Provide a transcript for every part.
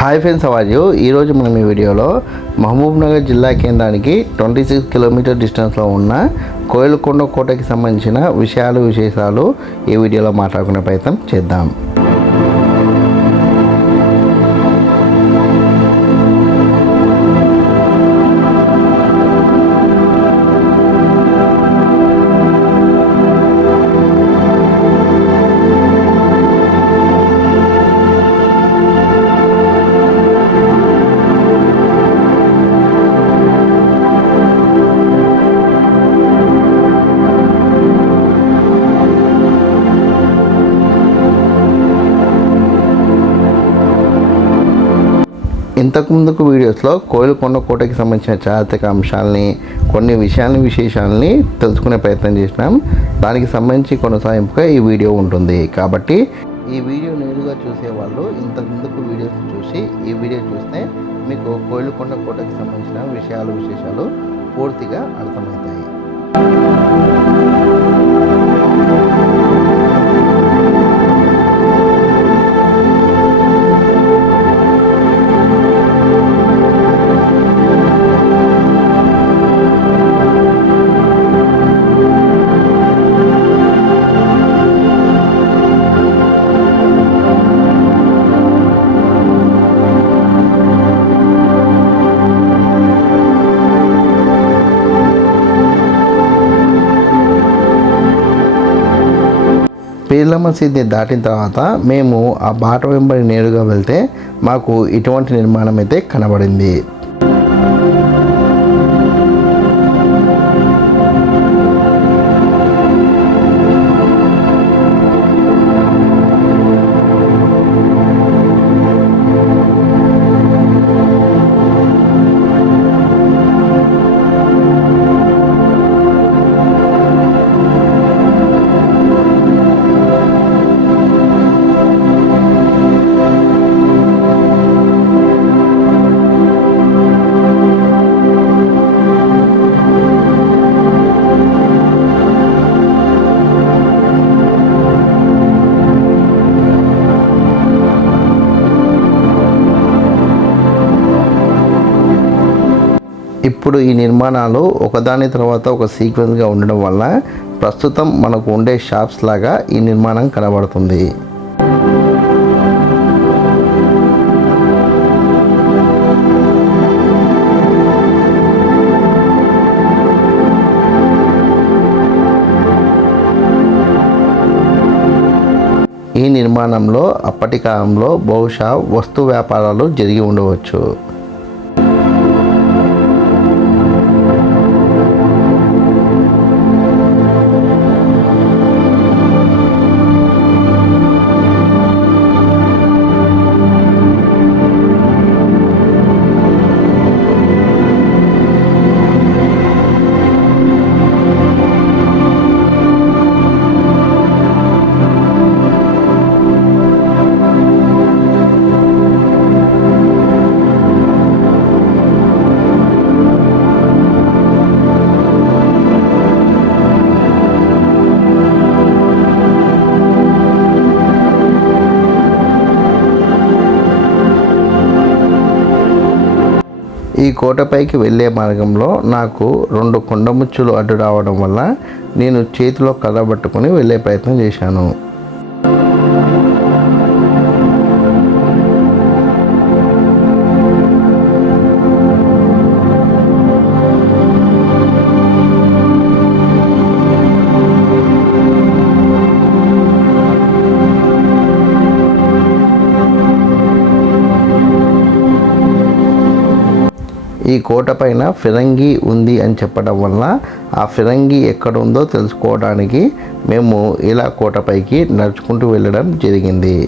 Hi friends, అవాజు ఈరోజు మనం ఈ వీడియోలో మహబూబ్నగర్ జిల్లా కేంద్రానికి 26 కిలోమీటర్ డిస్టెన్స్లో ఉన్న కోయిలకొండ కోటకి సంబంధించిన విశేషాలు ఈ వీడియోలో మాట్లాడుకునే ప్రయత్నం చేద్దాం. ఇంతకుముందుకు వీడియోస్లో కోయిలకొండ కోటకి సంబంధించిన చారిత్రక అంశాలని కొన్ని విశేషాలని తెలుసుకునే ప్రయత్నం చేసినాం. దానికి సంబంధించి కొనసాగింపుగా ఈ వీడియో ఉంటుంది. కాబట్టి ఈ వీడియో నేరుగా చూసేవాళ్ళు ఇంతకుముందుకు వీడియోస్ చూసి ఈ వీడియో చూస్తే మీకు కోయిలకొండ కోటకి సంబంధించిన విశేషాలు పూర్తిగా అర్థమవుతాయి. పీర్ల మసీద్ని దాటిన తర్వాత మేము ఆ బాట వెంబడి నేరుగా వెళ్తే మాకు ఇటువంటి నిర్మాణం అయితే కనబడింది. ఇప్పుడు ఈ నిర్మాణాలు ఒకదాని తర్వాత ఒక సీక్వెన్స్గా ఉండడం వల్ల ప్రస్తుతం మనకు ఉండే షాప్స్ లాగా ఈ నిర్మాణం కనబడుతుంది. ఈ నిర్మాణంలో అప్పటి కాలంలో బహుశా వస్తు వ్యాపారాలు జరిగి ఉండవచ్చు. ఈ కోటపైకి వెళ్ళే మార్గంలో నాకు 2 కొండముచ్చులు అడ్డు రావడం వల్ల నేను చేతిలో కర్ర పట్టుకొని వెళ్ళే ప్రయత్నం చేశాను. ఈ కోట పైన ఫిరంగి ఉంది అని చెప్పడం వల్ల ఆ ఫిరంగి ఎక్కడ ఉందో తెలుసుకోవడానికి మేము ఇలా కోటపైకి నడుచుకుంటూ వెళ్ళడం జరిగింది.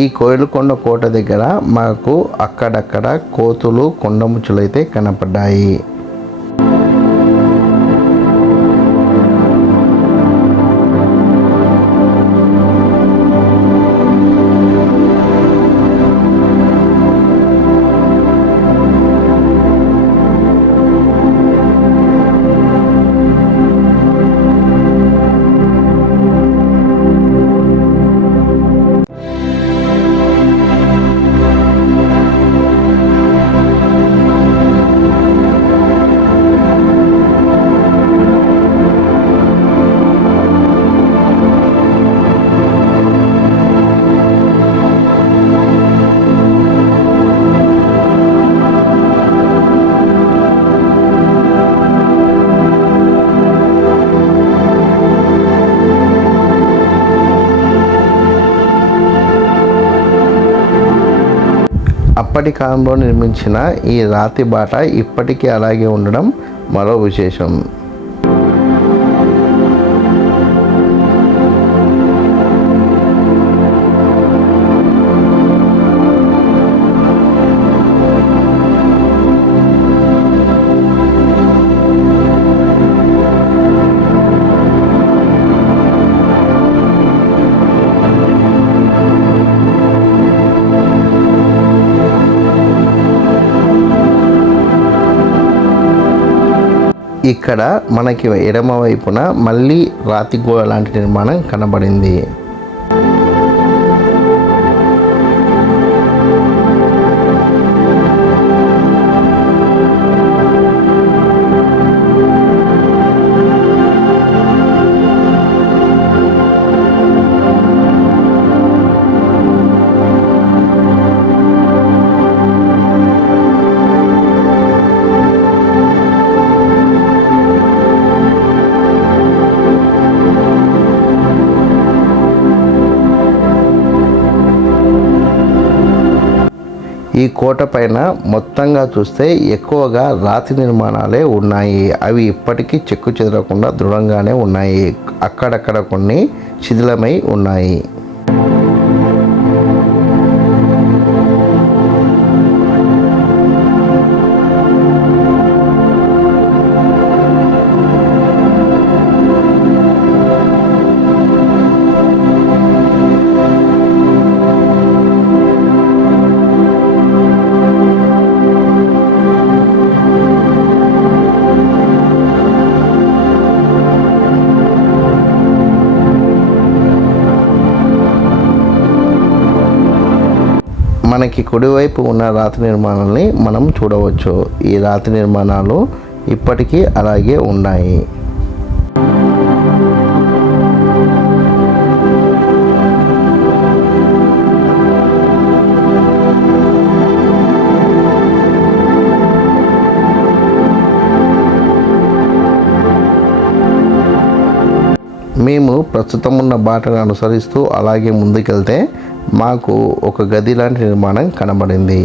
ఈ కోయిలకొండ కోట దగ్గర మాకు అక్కడక్కడ కోతులు కొండముచ్చులు అయితే కనపడ్డాయి. అప్పటి కాలంలో నిర్మించిన ఈ రాతి బాట ఇప్పటికీ అలాగే ఉండడం మరో విశేషం. ఇక్కడ మనకి ఎడమ వైపున మళ్ళీ రాతి గోడ లాంటి నిర్మాణం కనబడింది. ఈ కోట పైన మొత్తంగా చూస్తే ఎక్కువగా రాతి నిర్మాణాలే ఉన్నాయి. అవి ఇప్పటికీ చెక్కు చెదరకుండా దృఢంగానే ఉన్నాయి. అక్కడక్కడ కొన్ని శిథిలమై ఉన్నాయి. మనకి కుడివైపు ఉన్న రాతి నిర్మాణాలని మనం చూడవచ్చు. ఈ రాతి నిర్మాణాలు ఇప్పటికీ అలాగే ఉన్నాయి. మేము ప్రస్తుతం ఉన్న బాటను అనుసరిస్తూ అలాగే ముందుకెళ్తే మాకు ఒక గది లాంటి నిర్మాణం కనబడింది.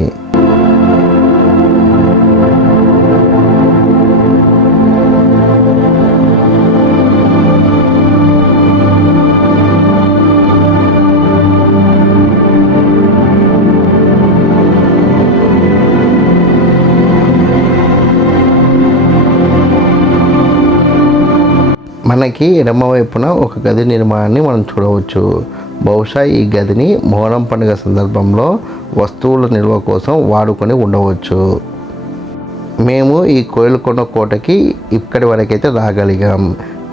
మనకి ఎడమ వైపున ఒక గది నిర్మాణాన్ని మనం చూడవచ్చు. బహుశా ఈ గదిని మొహరం పండుగ సందర్భంలో వస్తువుల నిల్వ కోసం వాడుకొని ఉండవచ్చు. మేము ఈ కోయిలకొండ కోటకి ఇక్కడి వరకైతే రాగలిగాం.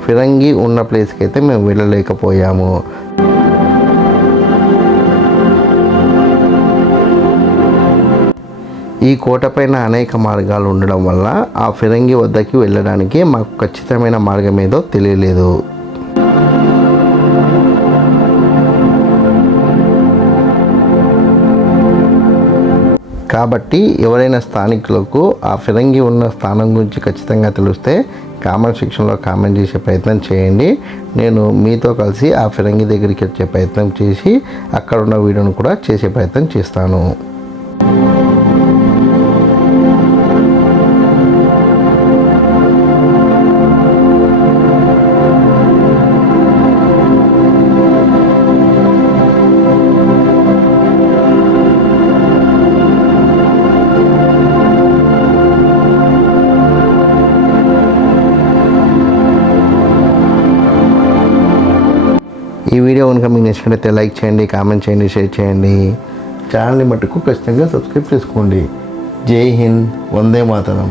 ఫిరంగి ఉన్న ప్లేస్కి అయితే మేము వెళ్ళలేకపోయాము. ఈ కోట పైన అనేక మార్గాలు ఉండడం వల్ల ఆ ఫిరంగి వద్దకి వెళ్ళడానికి మాకు ఖచ్చితమైన మార్గం ఏదో తెలియలేదు. కాబట్టి ఎవరైనా స్థానికులకు ఆ ఫిరంగి ఉన్న స్థానం గురించి ఖచ్చితంగా తెలిస్తే కామెంట్ సెక్షన్లో కామెంట్ చేసే ప్రయత్నం చేయండి. నేను మీతో కలిసి ఆ ఫిరంగి దగ్గరికి వచ్చే ప్రయత్నం చేసి అక్కడ ఉన్న వీడియోను కూడా చేసే ప్రయత్నం చేస్తాను. వీడియో కనుక మీకు నచ్చినట్లయితే లైక్ చేయండి, కామెంట్ చేయండి, షేర్ చేయండి. ఛానల్ని మట్టుకు ఖచ్చితంగా సబ్స్క్రైబ్ చేసుకోండి. జై హింద్, వందే మాతరం.